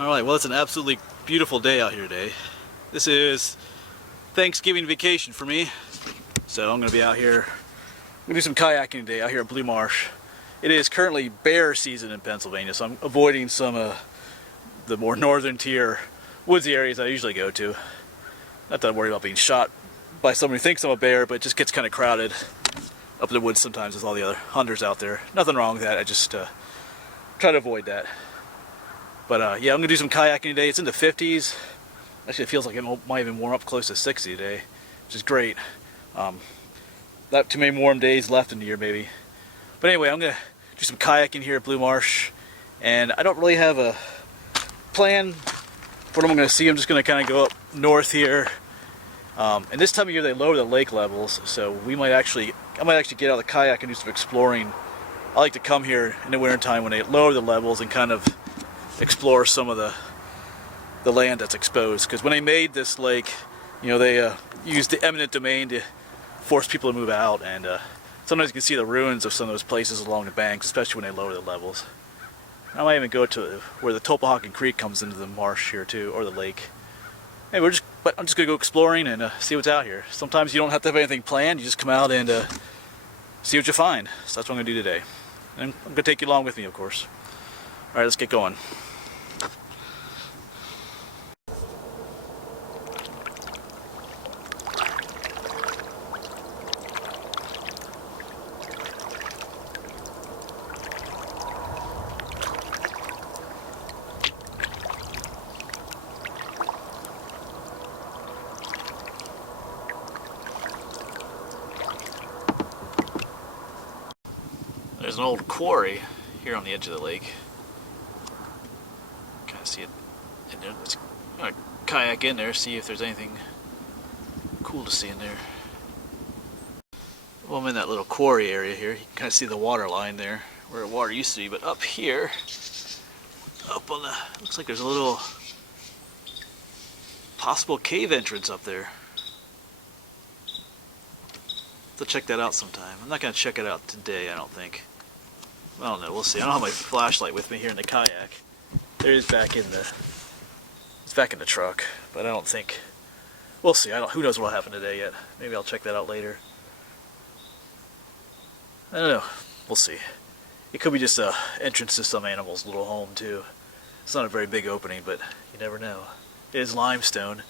Alright, well, it's an absolutely beautiful day out here today. This is Thanksgiving vacation for me. So I'm going to be out here. I'm going to do some kayaking today out here at Blue Marsh. It is currently bear season in Pennsylvania, so I'm avoiding some of the more northern tier woodsy areas I usually go to. Not that I'm worried about being shot by someone who thinks I'm a bear, but it just gets kind of crowded up in the woods sometimes with all the other hunters out there. Nothing wrong with that, I just try to avoid that. But yeah, I'm going to do some kayaking today. It's in the 50s. Actually, it feels like it might even warm up close to 60 today, which is great. Not too many warm days left in the year, maybe. But anyway, I'm going to do some kayaking here at Blue Marsh. And I don't really have a plan for what I'm going to see. I'm just going to kind of go up north here. And this time of year, they lower the lake levels. So I might actually get out of the kayak and do some exploring. I like to come here in the wintertime when they lower the levels and kind of explore some of the land that's exposed, because when they made this lake, you know, they used the eminent domain to force people to move out, and sometimes you can see the ruins of some of those places along the banks, especially when they lower the levels. I might even go to where the Topahawken Creek comes into the marsh here too, or the lake. Hey, but I'm just gonna go exploring and see what's out here. Sometimes you don't have to have anything planned, you just come out and see what you find. So that's what I'm gonna do today. And I'm gonna take you along with me, of course. Alright, let's get going. There's an old quarry here on the edge of the lake. Kind of see it in there. Let's kayak in there, see if there's anything cool to see in there. Well, I'm in that little quarry area here. You can kind of see the water line there, where the water used to be. But up here, up on the, looks like there's a little possible cave entrance up there. To check that out sometime. I'm not going to check it out today, I don't think. I don't know, we'll see. I don't have my flashlight with me here in the kayak. There is back in the, it's back in the truck, but I don't think, we'll see. Who knows what'll happen today yet. Maybe I'll check that out later. I don't know, we'll see. It could be just a entrance to some animal's little home too. It's not a very big opening, but you never know. It is limestone.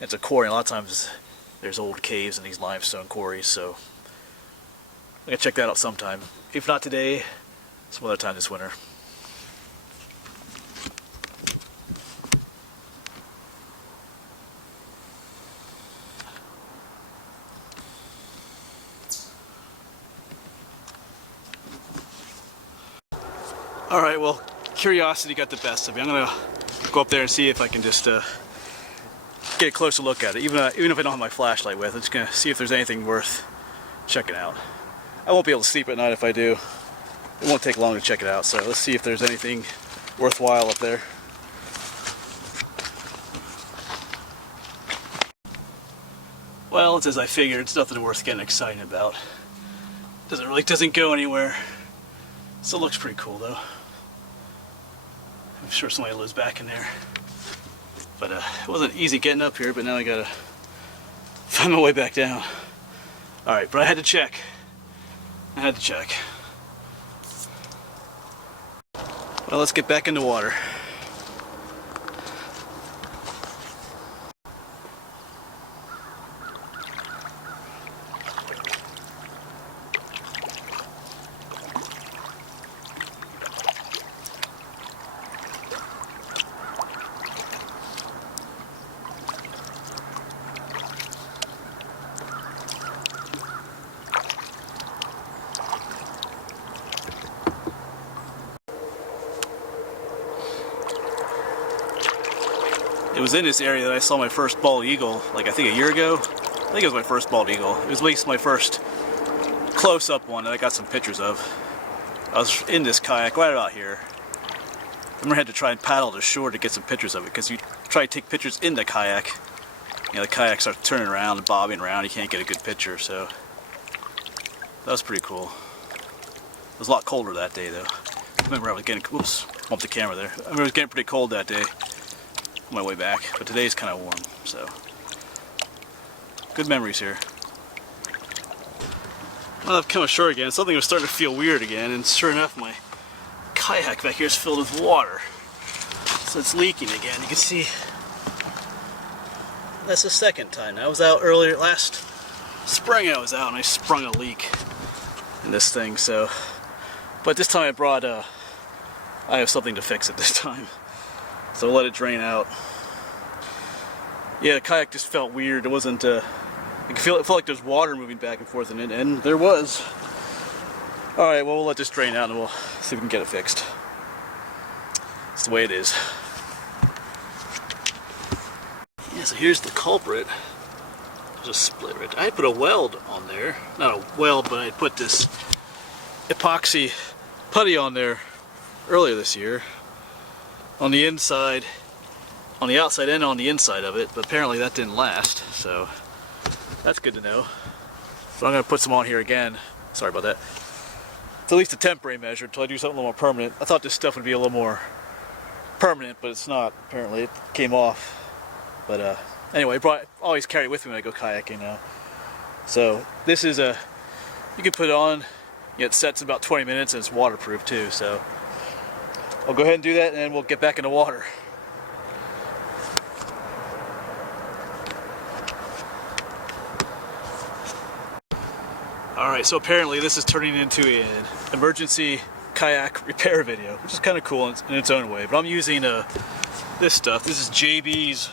It's a quarry, and a lot of times there's old caves in these limestone quarries, so I'm gonna check that out sometime. If not today, some other time this winter. Alright, well, curiosity got the best of me. I'm gonna go up there and see if I can just get a closer look at it, even if I don't have my flashlight with. I'm just gonna see if there's anything worth checking out. I won't be able to sleep at night if I do. It won't take long to check it out, so let's see if there's anything worthwhile up there. Well, it's as I figured. It's nothing worth getting excited about. Doesn't go anywhere. Still looks pretty cool though. I'm sure somebody lives back in there. But it wasn't easy getting up here, but now I gotta find my way back down. Alright, but I had to check. Well, let's get back in the water. It was in this area that I saw my first bald eagle, like I think a year ago. I think it was my first bald eagle. It was at least my first close-up one that I got some pictures of. I was in this kayak right about here. I remember I had to try and paddle to shore to get some pictures of it, because you try to take pictures in the kayak, you know, the kayak starts turning around and bobbing around, you can't get a good picture, so that was pretty cool. It was a lot colder that day though. I remember I was getting, whoops, bump the camera there. I mean, it was getting pretty cold that day on my way back, but today's kind of warm, so good memories here. Well, I've come ashore again. Something was starting to feel weird again, and sure enough, my kayak back here is filled with water. So it's leaking again. You can see that's the second time. I was out earlier last spring. I was out and I sprung a leak in this thing. So, but this time I brought I have something to fix it this time. So I'll let it drain out. Yeah, the kayak just felt weird. It wasn't. It felt like there's water moving back and forth in it, and there was. All right, well, we'll let this drain out and we'll see if we can get it fixed. It's the way it is. Yeah, so here's the culprit. There's a split right there. I put a weld on there. Not a weld, but I put this epoxy putty on there earlier this year. On the inside, on the outside and on the inside of it, but apparently that didn't last, so that's good to know. So I'm going to put some on here again. Sorry about that. It's at least a temporary measure until I do something a little more permanent. I thought this stuff would be a little more permanent, but it's not. Apparently it came off. But anyway, I always carry it with me when I go kayaking now. So this is you can put it on. It sets in about 20 minutes and it's waterproof too. So I'll go ahead and do that and then we'll get back in the water. Alright, so apparently this is turning into an emergency kayak repair video, which is kind of cool in its own way. But I'm using this stuff. This is JB's,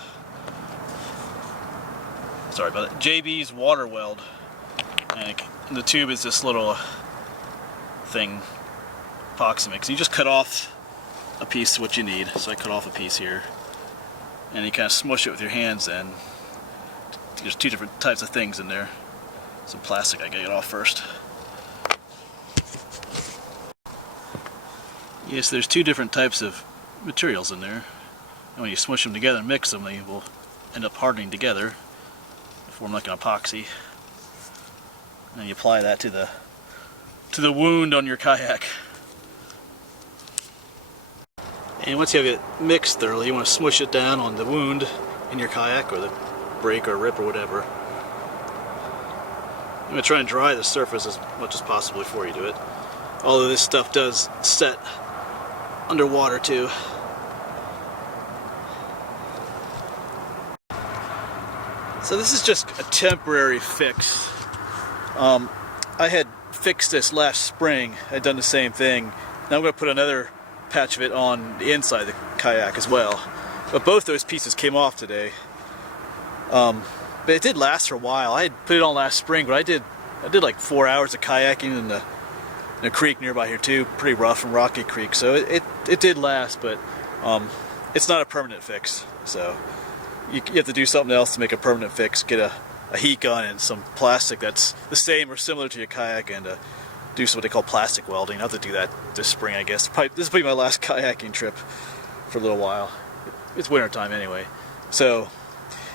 sorry about that, JB's water weld. And the tube is this little thing, epoxy mix. You just cut off a piece of what you need. So I cut off a piece here. And you kind of smush it with your hands then. There's two different types of things in there. Some plastic, I gotta get off first. Yes, there's two different types of materials in there. And when you smush them together and mix them, they will end up hardening together to form like an epoxy. And you apply that to the wound on your kayak. And once you have it mixed thoroughly, you want to smush it down on the wound in your kayak or the break or rip or whatever. I'm going to try and dry the surface as much as possible before you do it. Although this stuff does set underwater too. So this is just a temporary fix. I had fixed this last spring. I had done the same thing. Now I'm going to put another patch of it on the inside of the kayak as well. But both those pieces came off today. But it did last for a while. I had put it on last spring, but I did like 4 hours of kayaking in the creek nearby here too. Pretty rough and rocky creek, so it did last, but it's not a permanent fix. So you have to do something else to make a permanent fix. Get a heat gun and some plastic that's the same or similar to your kayak, and do what they call plastic welding. I'll have to do that this spring, I guess. This will be my last kayaking trip for a little while. It's winter time anyway, so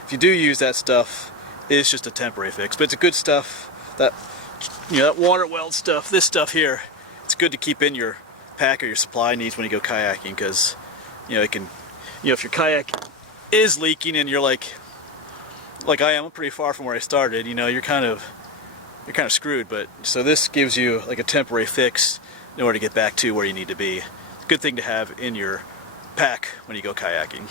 if you do use that stuff, it's just a temporary fix, but it's a good stuff. That that water weld stuff, this stuff here, it's good to keep in your pack or your supply needs when you go kayaking, because it can, if your kayak is leaking and you're like I am, I'm pretty far from where I started. You're kind of screwed. But so this gives you like a temporary fix in order to get back to where you need to be. It's a good thing to have in your pack when you go kayaking.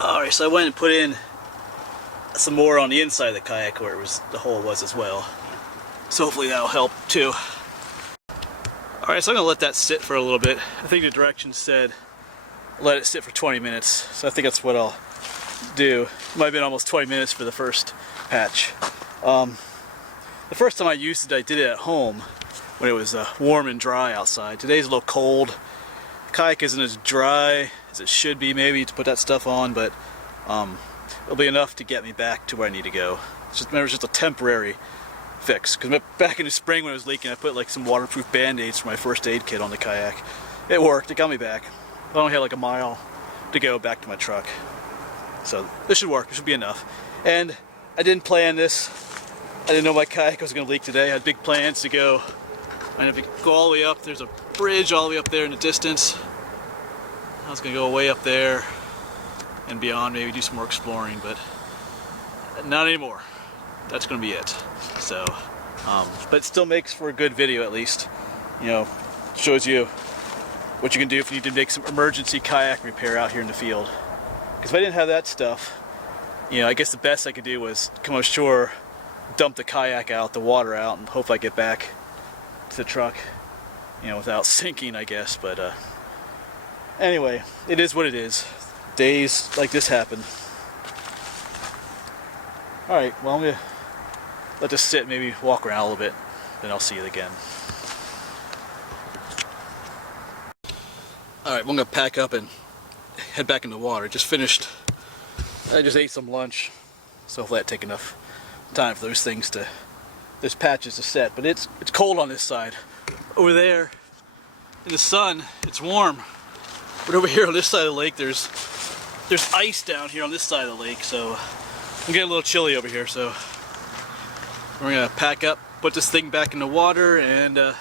Alright, so I went and put in some more on the inside of the kayak where the hole was as well. So hopefully that'll help too. Alright, so I'm going to let that sit for a little bit. I think the directions said let it sit for 20 minutes. So I think that's what I'll do. It might have been almost 20 minutes for the first patch. The first time I used it, I did it at home when it was warm and dry outside. Today's a little cold. The kayak isn't as dry as it should be maybe to put that stuff on, but it'll be enough to get me back to where I need to go. Remember, it's just a temporary fix. Because back in the spring when it was leaking, I put like some waterproof band-aids for my first aid kit on the kayak. It worked, it got me back. I only had like a mile to go back to my truck. So this should work, it should be enough. And I didn't plan this. I didn't know my kayak was going to leak today. I had big plans to go. And if you go all the way up, there's a bridge all the way up there in the distance. I was gonna go way up there and beyond, maybe do some more exploring, but not anymore. That's gonna be it. So, but it still makes for a good video at least. You know, shows you what you can do if you need to make some emergency kayak repair out here in the field. Because if I didn't have that stuff, you know, I guess the best I could do was come ashore, dump the kayak out, the water out, and hope I get back to the truck, you know, without sinking, I guess. But anyway, it is what it is. Days like this happen. Alright, well, I'm gonna let this sit, maybe walk around a little bit, then I'll see you again. Alright, well, I'm gonna pack up and head back in the water. Just finished, I just ate some lunch, so hopefully that take enough time for those things to, those patches to set. But it's cold on this side. Over there in the sun, it's warm. But over here on this side of the lake, there's ice down here on this side of the lake, so I'm getting a little chilly over here. So we're gonna pack up, put this thing back in the water, and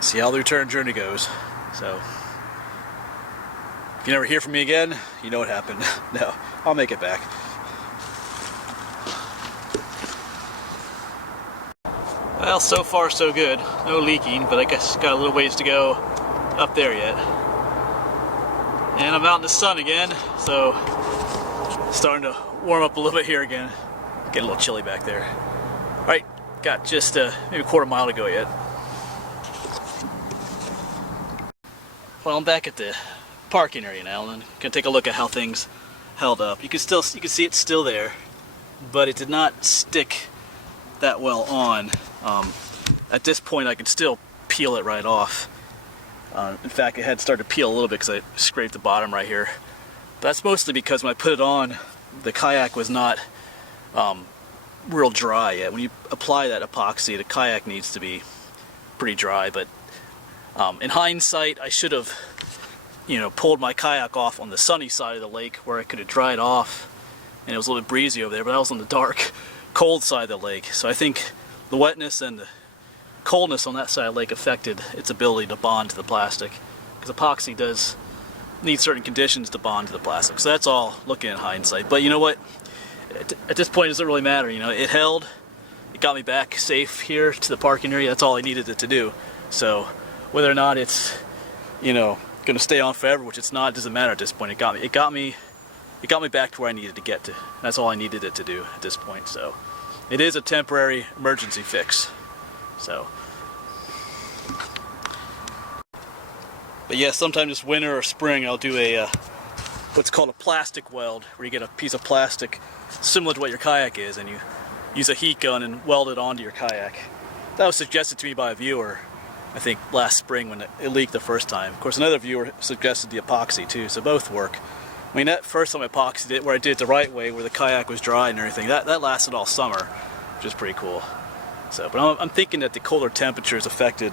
see how the return journey goes. So if you never hear from me again, you know what happened. No, I'll make it back. Well, so far so good. No leaking, but I guess got a little ways to go up there yet. And I'm out in the sun again, so starting to warm up a little bit here again. Getting a little chilly back there. Alright, got just maybe a quarter mile to go yet. Well, I'm back at the parking area now, and I'm gonna take a look at how things held up. You can see it's still there, but it did not stick that well on. At this point, I can still peel it right off. In fact, it had started to peel a little bit because I scraped the bottom right here. But that's mostly because when I put it on, the kayak was not real dry yet. When you apply that epoxy, the kayak needs to be pretty dry. But in hindsight, I should have, you know, pulled my kayak off on the sunny side of the lake where I could have dried off, and it was a little bit breezy over there. But I was on the dark, cold side of the lake, so I think the wetness and the coldness on that side of the lake affected its ability to bond to the plastic, because epoxy does need certain conditions to bond to the plastic. So that's all looking in hindsight. But you know what, at this point it doesn't really matter. You know, it held, it got me back safe here to the parking area. That's all I needed it to do. So whether or not it's, you know, gonna stay on forever, which it's not, it doesn't matter at this point. It got me back to where I needed to get to. That's all I needed it to do at this point. So it is a temporary emergency fix. So, but yeah, sometime this winter or spring I'll do a what's called a plastic weld, where you get a piece of plastic similar to what your kayak is, and you use a heat gun and weld it onto your kayak. That was suggested to me by a viewer, I think last spring when it leaked the first time. Of course, another viewer suggested the epoxy too, so both work. I mean, that first time I epoxied it, where I did it the right way, where the kayak was dry and everything, that lasted all summer, which is pretty cool. So, but I'm thinking that the colder temperatures affected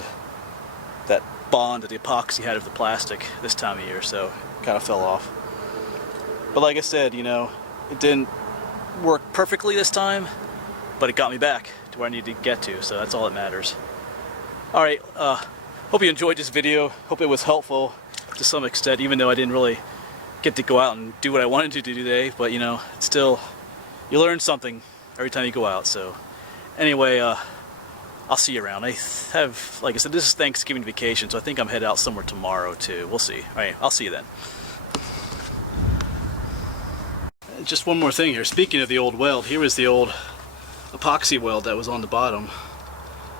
that bond that the epoxy had with the plastic this time of year, so it kind of fell off. But like I said, you know, it didn't work perfectly this time, but it got me back to where I needed to get to, so that's all that matters. Alright, hope you enjoyed this video. Hope it was helpful to some extent, even though I didn't really get to go out and do what I wanted to do today. But you know, it's still, you learn something every time you go out. So anyway, I'll see you around. I have, like I said, this is Thanksgiving vacation, so I think I'm headed out somewhere tomorrow too. We'll see. Alright, I'll see you then. Just one more thing here. Speaking of the old weld, here was the old epoxy weld that was on the bottom.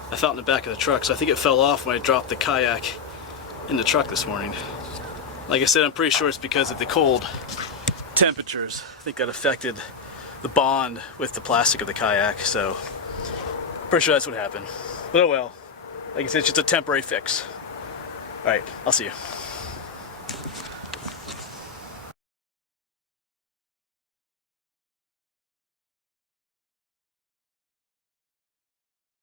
I found in the back of the truck, so I think it fell off when I dropped the kayak in the truck this morning. Like I said, I'm pretty sure it's because of the cold temperatures. I think that affected the bond with the plastic of the kayak, so pretty sure that's what happened. But oh well. Like I said, it's just a temporary fix. Alright, I'll see you.